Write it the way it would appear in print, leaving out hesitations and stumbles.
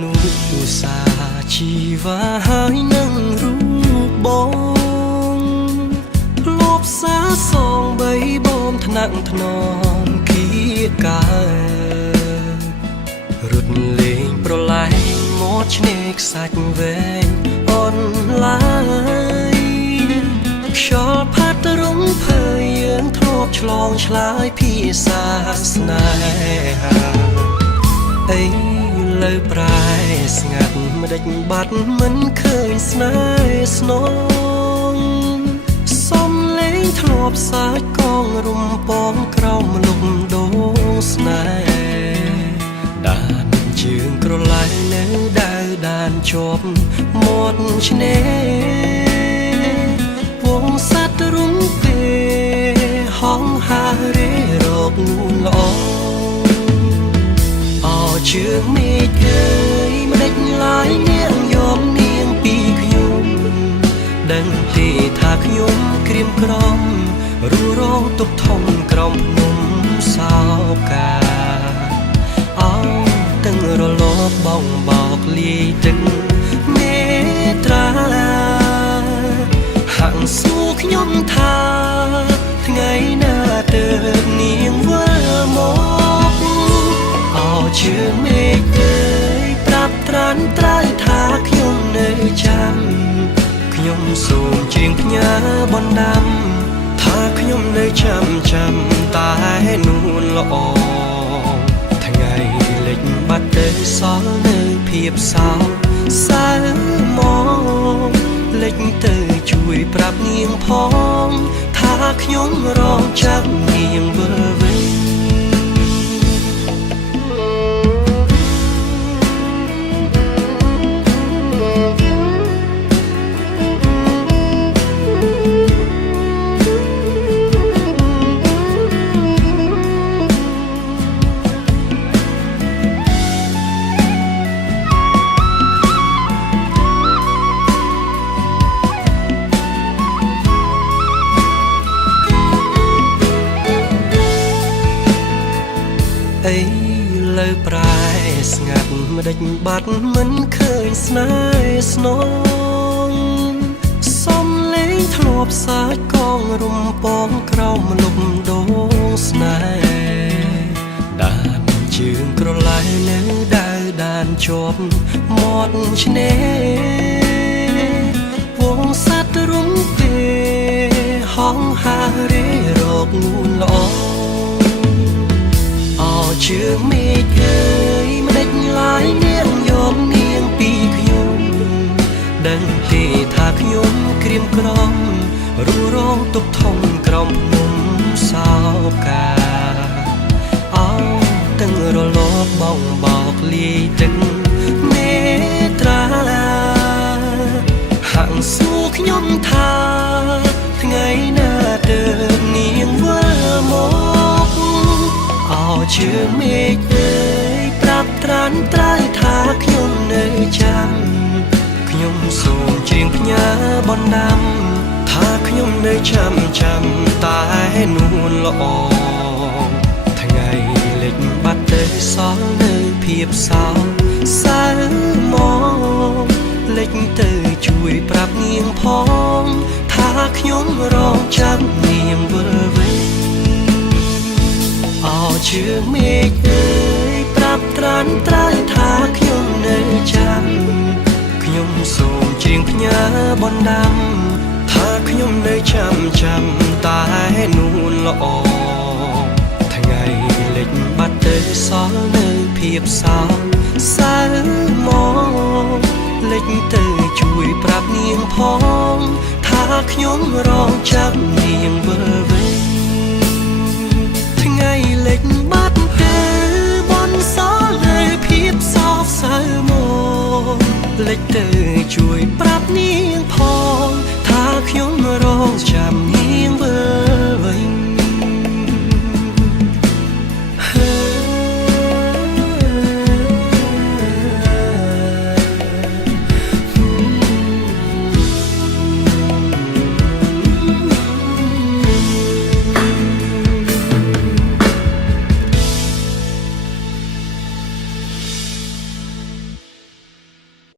នុសាជីវ៉ាហើយនឹងរូបបងលបសាសងបីបងថ្នាក់ថ្នមគៀការត់លេងប្រឡែងមកឆ្នេរខ្សាច់វែងអនឡាយខ្យល់ផាត់រំភើយយើងធ្លាប់ឆ្លងឆ្លើយភាសាស្នេហាអីលើប្រែស្ងាត់មិនដេចបាត់មិនឃើញស្នេហ៍ស្នងសំលេងធ្លាប់សាច់កងរំពងក្រោមលំដូងស្នេហ៍ដានជើងក្រឡែងនៅដើរដានជាប់មាត់ឆ្នេរវងសត្វរុំពេហងហារេរកនួនល្អជើងមេឃអើយមិនដេចឡាយនាងយកនាងពីខ្ញុំដឹងទេថាខ្ញុំក្រៀមក្រំរួរងទុកធំក្រំភ្នំសោកាអោទាំងរលកបងបោកលាយទឹកមេត្រាហាក់សួរខ្ញុំថាថ្ងៃណាទៅនាងវិលមកជើងមេឃអើយប្រាប់ត្រានត្រើយថាខ្ញុំនៅចាំខ្ញុំសូមច្រៀងផ្ញើបណ្ដាំថាខ្ញុំនៅចាំតែនួនល្អថ្ងៃលិចបាត់ទៅសល់នៅភាពសោកសៅមកលិចទៅជួយប្រាប់នាងផងថាខ្ញុំរងចាំនាងវិលវិញអីលើប្រែស្ងាត់មិនដេចបាត់មិនឃើញស្នេហ៍ស្នងសំលេងធ្លាប់សាច់កងរំពងក្រោមលំដូងស្នេហ៍ដានជើងក្រឡែងនៅដើរដានជាប់មាត់ឆ្នេរវងសត្វរុំពេហងហារេរកនួនល្អជើងមេឃអើយមិនដេចឡាយនាងយកនាងពីខ្ញុំដឹងទេថាខ្ញុំក្រៀមក្រំរួរងទុកធំក្រំភ្នំសោកាអោទាំងរលកបងបោកលាយទឹកមេត្រាហាក់សួរខ្ញុំថាថ្ងៃណាទៅនាងវិលមកជើងមេឃអើយប្រាប់ត្រានត្រើយថាខ្ញុំនៅចាំខ្ញុំសូមច្រៀងផ្ញើបណ្ដាំថាខ្ញុំនៅចាំតែនួនល្អថ្ងៃលិចបាត់ទៅសល់នៅភាពសោកសៅមកលិចទៅជួយប្រាប់នាងផងថាខ្ញុំរងចាំនាងវិលវិញជើងមេឃអើយប្រាប់ត្រានត្រើយថាខ្ញុំនៅចាំខ្ញុំសូមច្រៀងផ្ញើបណ្ដាំថាខ្ញុំនៅចាំតែនួនល្អថ្ងៃលិចបាត់ទៅសល់នៅភាពសោកសៅមកលិចទៅជួយប្រាប់នាងផងថាខ្ញុំរងចាំនាងវិលវិញថ្ងៃលិចបាត់ទៅបនសល់នៅភាពសោកសៅមកលិចទៅជួយប្រាប់នាងផង